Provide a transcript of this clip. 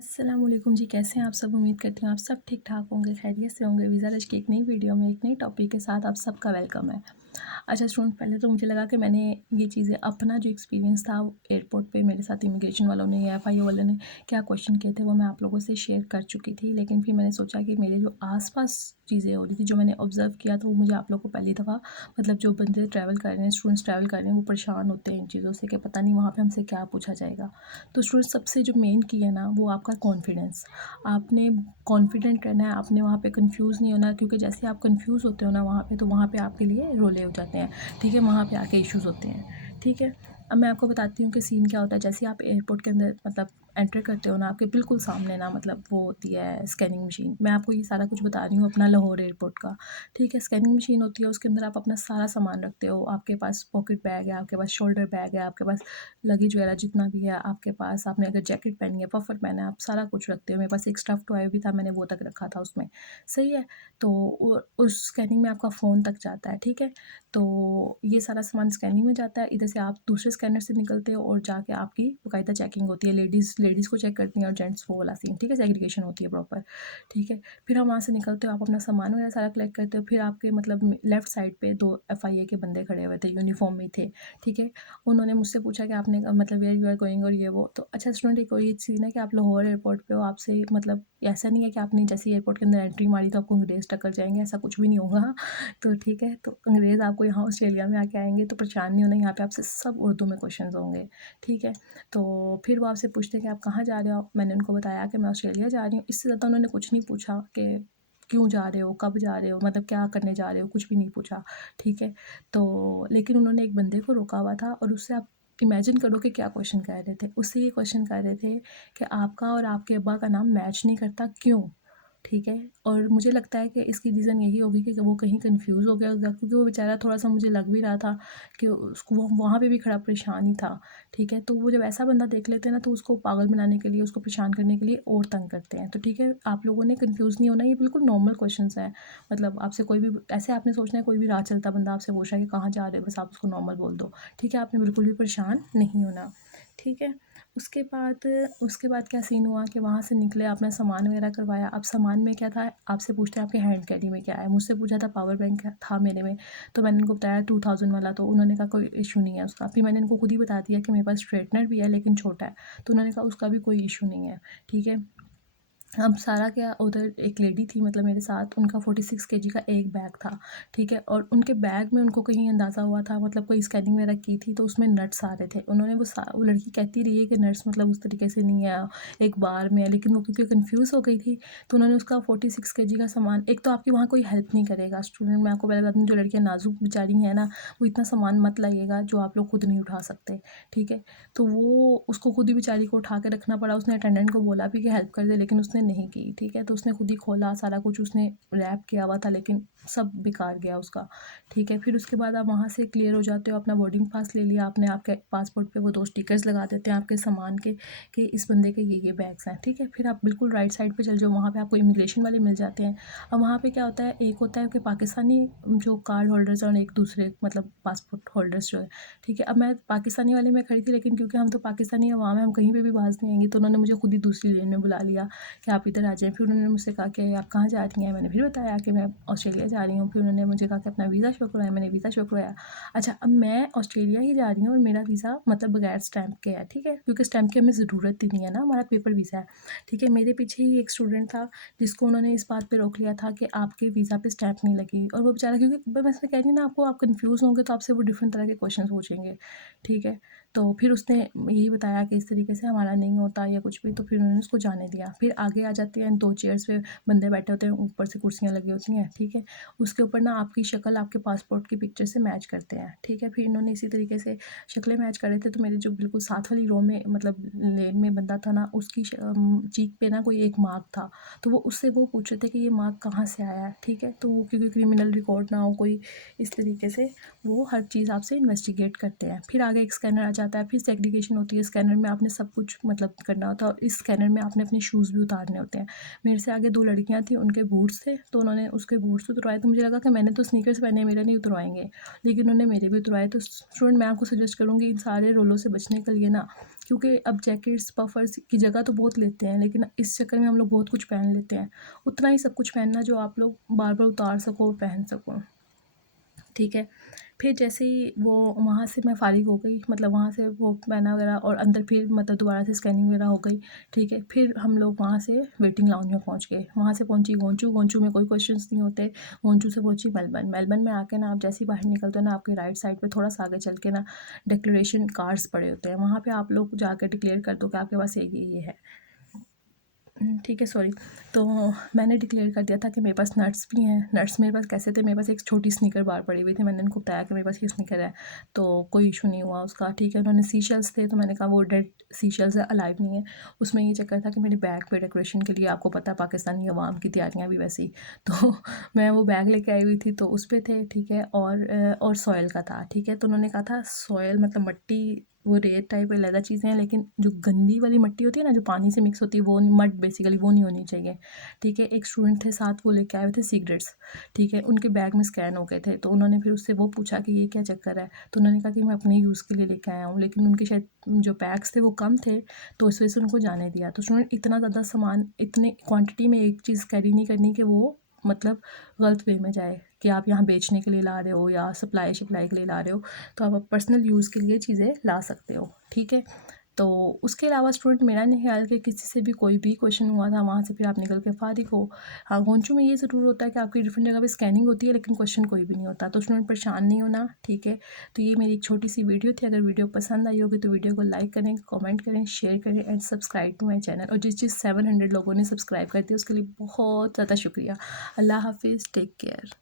अस्सलामुअलैकुम जी, कैसे हैं आप सब? उम्मीद करती हूँ आप सब ठीक-ठाक होंगे, खैरियत से होंगे। वीज़ा रश की एक नई वीडियो में एक नई टॉपिक के साथ आप सबका वेलकम है। अच्छा स्टूडेंट, पहले तो मुझे लगा कि मैंने ये चीज़ें अपना जो एक्सपीरियंस था एयरपोर्ट पे मेरे साथ इमिग्रेशन वालों ने या एफआईओ वालों ने क्या क्वेश्चन किए थे वो मैं आप लोगों से शेयर कर चुकी थी। लेकिन फिर मैंने सोचा कि मेरे जो आस-पास चीज़ें हो रही थी, जो मैंने ऑब्ज़र्व किया था, वो मुझे आप लोगों को पहली दफ़ा मतलब जो बंदे ट्रैवल कर रहे हैं, स्टूडेंट्स ट्रैवल कर रहे हैं, वो परेशान होते हैं इन चीज़ों से कि पता नहीं वहाँ पे हमसे क्या पूछा जाएगा। तो स्टूडेंट सबसे जो मेन की है ना, वो आपका कॉन्फिडेंस। आपने कॉन्फिडेंट रहना है, आपने वहाँ पे कंफ्यूज नहीं होना, क्योंकि जैसे आप कंफ्यूज होते हो ना वहाँ पे, तो वहाँ पे आपके लिए रोले हो जाते हैं। ठीक है, वहाँ पे आके इश्यूज होते हैं। ठीक है, अब मैं आपको बताती हूँ कि सीन क्या होता है। जैसे आप एयरपोर्ट के अंदर मतलब एंटर करते हो ना, आपके बिल्कुल सामने ना मतलब वो होती है स्कैनिंग मशीन। मैं आपको ये सारा कुछ बता रही हूँ अपना लाहौर एयरपोर्ट का। ठीक है, स्कैनिंग मशीन होती है, उसके अंदर आप अपना सारा सामान रखते हो। आपके पास पॉकेट बैग है, आपके पास शोल्डर बैग है, आपके पास लगेज वगैरह जितना भी है आपके पास, आपने अगर जैकेट पहनी है, पफर पहना है, आप सारा कुछ रखते हो। मेरे पास एक स्टफ़ टॉय भी था, मैंने वो तक रखा था उसमें। सही है, तो उस स्कैनिंग में आपका फ़ोन तक जाता है। ठीक है, तो ये सारा सामान स्कैनिंग में जाता है। इधर से आप दूसरे स्कैनर से निकलते हो और जाके आपकी बाकायदा चेकिंग होती है। लेडीज़ लेडीज़ को चेक करती हैं और जेंट्स वो वाला सीन। ठीक है, सेग्रीगेशन होती है प्रॉपर। ठीक है, फिर हम वहाँ से निकलते हो, आप अपना सामान वगैरह सारा कलेक्ट करते हो। फिर आपके मतलब लेफ़्ट साइड पे 2 एफआईए के बंदे खड़े हुए थे, यूनिफ़ॉर्म में थे। ठीक है, उन्होंने मुझसे पूछा कि आपने मतलब वेयर यू आर गोइंग और ये वो। तो अच्छा स्टूडेंट, एक और ये सीन है कि आप लाहौर एयरपोर्ट पे हो, आपसे मतलब ऐसा नहीं है कि आपने जैसे एयरपोर्ट के अंदर एंट्री मारी तो आपको अंग्रेज़ टक्कर जाएँगे, ऐसा कुछ भी नहीं होगा। तो ठीक है, तो अंग्रेज़ आपको यहाँ ऑस्ट्रेलिया में आके आएँगे तो परेशान नहीं होना, यहाँ पे आपसे सब उर्दू में क्वेश्चंस होंगे। ठीक है, तो फिर वो आपसे पूछते हैं कि आप कहाँ जा रहे हो? मैंने उनको बताया कि मैं ऑस्ट्रेलिया जा रही हूँ। इससे ज़्यादा उन्होंने कुछ नहीं पूछा कि क्यों जा रहे हो? कब जा रहे हो? मतलब क्या करने जा रहे हो? कुछ भी नहीं पूछा। ठीक है, तो लेकिन उन्होंने एक बंदे को रोका हुआ था और उससे आप इमेजिन करो कि क्या क्वेश्चन कर रहे थे। उससे ये क्वेश्चन कर रहे थे कि आपका और आपके अब्बा का नाम मैच नहीं करता, क्यों? ठीक है, और मुझे लगता है कि इसकी रीज़न यही होगी कि वो कहीं कन्फ्यूज़ हो गया होगा, क्योंकि वो बेचारा थोड़ा-सा मुझे लग भी रहा था कि उसको वो वहाँ पे भी खड़ा परेशान ही था। ठीक है, तो वो जब ऐसा बंदा देख लेते हैं ना, तो उसको पागल बनाने के लिए, उसको परेशान करने के लिए और तंग करते हैं। तो ठीक है, आप लोगों ने कन्फ्यूज़ नहीं होना, ये बिल्कुल नॉर्मल क्वेश्चन्स हैं। मतलब आपसे कोई भी ऐसे आपने सोचना है, कोई भी राह चलता बंदा आपसे पूछ रहा है कि कहाँ जा रहे हो, बस आप उसको नॉर्मल बोल दो। ठीक है, आपने बिल्कुल भी परेशान नहीं होना। ठीक है, उसके बाद क्या सीन हुआ कि वहाँ से निकले, आपने सामान वगैरह करवाया। अब सामान में क्या था, आपसे पूछते हैं आपके हैंड कैरी में क्या है। मुझसे पूछा था पावर बैंक था मेरे में, तो मैंने उनको बताया 2000 वाला, तो उन्होंने कहा कोई इशू नहीं है उसका। फिर मैंने इनको खुद ही बता दिया कि मेरे पास स्ट्रेटनर भी है लेकिन छोटा है, तो उन्होंने कहा उसका भी कोई इशू नहीं है। ठीक है, अब सारा क्या, उधर एक लेडी थी मतलब मेरे साथ, उनका 46 केजी का एक बैग था। ठीक है, और उनके बैग में उनको कहीं अंदाज़ा हुआ था, मतलब कोई स्कैनिंग वगैरह की थी तो उसमें नट्स आ रहे थे। उन्होंने वो लड़की कहती रही है कि नट्स मतलब उस तरीके से नहीं है, एक बार में है, लेकिन वो क्योंकि कन्फ्यूज़ हो गई थी, तो उन्होंने उसका 46 केजी का सामान, एक तो आपकी वहाँ कोई हेल्प नहीं करेगा स्टूडेंट, मैं आपको पहले बता दूँ, जो लड़कियाँ नाज़ुक बेचारी हैं ना, वो इतना सामान मत लाइएगा जो आप लोग खुद नहीं उठा सकते। ठीक है, तो वो उसको खुद ही बेचारी को उठा के रखना पड़ा। उसने अटेंडेंट को बोला भी कि हेल्प कर दे, लेकिन उसने नहीं की। ठीक है, तो उसने खुद ही खोला, सारा कुछ उसने रैप किया हुआ था, लेकिन सब बेकार गया उसका। ठीक है, फिर उसके बाद आप वहाँ से क्लियर हो जाते हो, अपना बोर्डिंग पास ले लिया आपने, आपके पासपोर्ट पे वो 2 स्टिकर्स लगा देते हैं आपके सामान के कि इस बंदे के ये बैग्स हैं। ठीक है, फिर आप बिल्कुल राइट साइड पे चल जाओ, वहाँ पे आपको इमिग्रेशन वाले मिल जाते हैं। अब वहाँ पे क्या होता है, एक होता है कि पाकिस्तानी जो कार्ड होल्डर्स हैं और एक दूसरे मतलब पासपोर्ट होल्डर्स जो है। ठीक है, अब मैं पाकिस्तानी वाले में खड़ी थी, लेकिन क्योंकि हम तो पाकिस्तानी अवाम हैं, हम कहीं पे भी बाज़ नहीं आएँगे, तो उन्होंने मुझे खुद ही दूसरी लेन में बुला लिया कि आप इधर आ जाएँ। फिर उन्होंने मुझसे कहा कि आप कहाँ जा रही हैं? मैंने फिर बताया कि मैं ऑस्ट्रेलिया जा रही हूँ। फिर उन्होंने मुझे कहा कि अपना वीज़ा शो करवाएँ, मैंने वीज़ा शो करवाया। अच्छा, अब मैं ऑस्ट्रेलिया ही जा रही हूँ और मेरा वीज़ा मतलब बगैर स्टैम्प के है। ठीक है, क्योंकि स्टैम्प की हमें ज़रूरत ही नहीं है ना, हमारा पेपर वीज़ा है। ठीक है, मेरे पीछे ही एक स्टूडेंट था जिसको उन्होंने इस बात पे रोक लिया था कि आपके वीज़ा पे स्टैम्प नहीं लगी, और वो बेचारा, क्योंकि मैं इसमें कह रही हूँ ना आपको, आप कन्फ्यूज़ होंगे तो आपसे वो डिफरेंट तरह के क्वेश्चन पूछेंगे। ठीक है, तो फिर उसने यही बताया कि इस तरीके से हमारा नहीं होता या कुछ भी, तो फिर उन्होंने उसको जाने दिया। फिर आगे आ जाते हैं, 2 चेयर्स पे बंदे बैठे होते हैं, ऊपर से कुर्सियाँ लगी होती हैं। ठीक है, उसके ऊपर ना आपकी शक्ल आपके पासपोर्ट की पिक्चर से मैच करते हैं। ठीक है, फिर इन्होंने इसी तरीके से शक्लें मैच कर रहे थे, तो मेरे जो बिल्कुल साथ वाली रो में मतलब लेन में बंदा था ना, उसकी चीक पे ना कोई एक मार्क था, तो वो उससे वो पूछ रहे थे कि ये मार्क कहाँ से आया है। ठीक है, तो वो क्योंकि क्रिमिनल रिकॉर्ड ना हो कोई, इस तरीके से वो हर चीज़ आपसे इन्वेस्टिगेट करते हैं। फिर आगे एक स्कैनर आ जाता है, फिर सेग्रीगेशन होती है। स्कैनर में आपने सब कुछ मतलब करना होता है, और इस स्कैनर में आपने अपने शूज़ भी उतारने होते हैं। मेरे से आगे 2 लड़कियाँ थीं, उनके बूट्स थे, तो उन्होंने उसके बूट्स उतरवाए, तो मुझे लगा कि मैंने तो स्नीकर्स पहने हैं, मेरे नहीं उतरवाएँगे, लेकिन उन्होंने मेरे भी उतरवाए। तो स्टूडेंट, मैं आपको सजेस्ट करूँगी इन सारे रोलों से बचने के लिए ना, क्योंकि अब जैकेट्स पफर्स की जगह तो बहुत लेते हैं, लेकिन इस चक्कर में हम लोग बहुत कुछ पहन लेते हैं। उतना ही सब कुछ पहनना जो आप लोग बार बार उतार सको और पहन सको, ठीक है। फिर जैसे ही वो वहाँ से मैं फ़ारिग हो गई, मतलब वहाँ से वो पहना वगैरह और अंदर फिर मतलब दोबारा से स्कैनिंग वगैरह हो गई, ठीक है। फिर हम लोग वहाँ से वेटिंग लाउंज में पहुँच गए। वहाँ से पहुँची गोंचू, गोंचू में कोई क्वेश्चंस नहीं होते। गोंचू से पहुँची मेलबर्न। मेलबर्न में आके ना आप जैसे ही बाहर निकलते हो ना, आपके राइट साइड पे थोड़ा सा आगे चल के ना डिक्लेरेशन कार्ड्स पड़े होते हैं। वहाँ पे आप लोग जाकर डिक्लेयर कर दो कि आपके पास ये है, ठीक है, सॉरी। तो मैंने डिक्लेयर कर दिया था कि मेरे पास नट्स भी हैं। नट्स मेरे पास कैसे थे, मेरे पास एक छोटी स्नीकर बार पड़ी हुई थी। मैंने उनको बताया कि मेरे पास ये स्नीकर है, तो कोई इशू नहीं हुआ उसका, ठीक है। उन्होंने सीशल्स थे, तो मैंने कहा वो डेड सीशल्स है, अलाइव नहीं है। उसमें ये चक्कर था कि मेरे बैग पे डेकोरेशन के लिए, आपको पता है पाकिस्तानी अवाम की तैयारियाँ भी वैसे ही, तो मैं वो बैग लेके आई हुई थी, तो उस पर थे, ठीक है। और सॉयल का था, ठीक है। तो उन्होंने कहा था सॉयल मतलब मट्टी, वो रेत टाइप अलग चीज़ें हैं, लेकिन जो गंदी वाली मिट्टी होती है ना, जो पानी से मिक्स होती है, वो मड बेसिकली वो नहीं होनी चाहिए, ठीक है। एक स्टूडेंट थे साथ, वो लेके आए हुए थे सिगरेट्स, ठीक है। उनके बैग में स्कैन हो गए थे, तो उन्होंने फिर उससे वो पूछा कि ये क्या चक्कर है, तो उन्होंने कहा कि मैं अपने यूज़ के लिए लेके आया हूँ, लेकिन उनके शायद जो बैग्स थे वो कम थे, तो इस वजह से उनको जाने दिया। तो स्टूडेंट इतना ज़्यादा सामान इतने क्वान्टिटी में एक चीज़ कैरी नहीं करनी कि वो मतलब गलत वे में जाए, कि आप यहाँ बेचने के लिए ला रहे हो या सप्लाई शप्लाई के लिए ला रहे हो, तो आप पर्सनल यूज़ के लिए चीज़ें ला सकते हो, ठीक है। तो उसके अलावा स्टूडेंट मेरा नहीं ख्याल कि किसी से भी कोई भी क्वेश्चन हुआ था, वहाँ से फिर आप निकल के फारिग हो। हाँ, गोंचू में ये ज़रूर होता है कि आपकी डिफरेंट जगह पे स्कैनिंग होती है, लेकिन क्वेश्चन कोई भी नहीं होता, तो स्टूडेंट परेशान नहीं होना, ठीक है। तो ये मेरी एक छोटी सी वीडियो थी। अगर वीडियो पसंद आई होगी तो वीडियो को लाइक करें, कमेंट करें, शेयर करें and subscribe to my channel. और जिस 700 लोगों ने सब्सक्राइब कर दिया उसके लिए बहुत ज़्यादा शुक्रिया। अल्लाह हाफिज़, टेक केयर।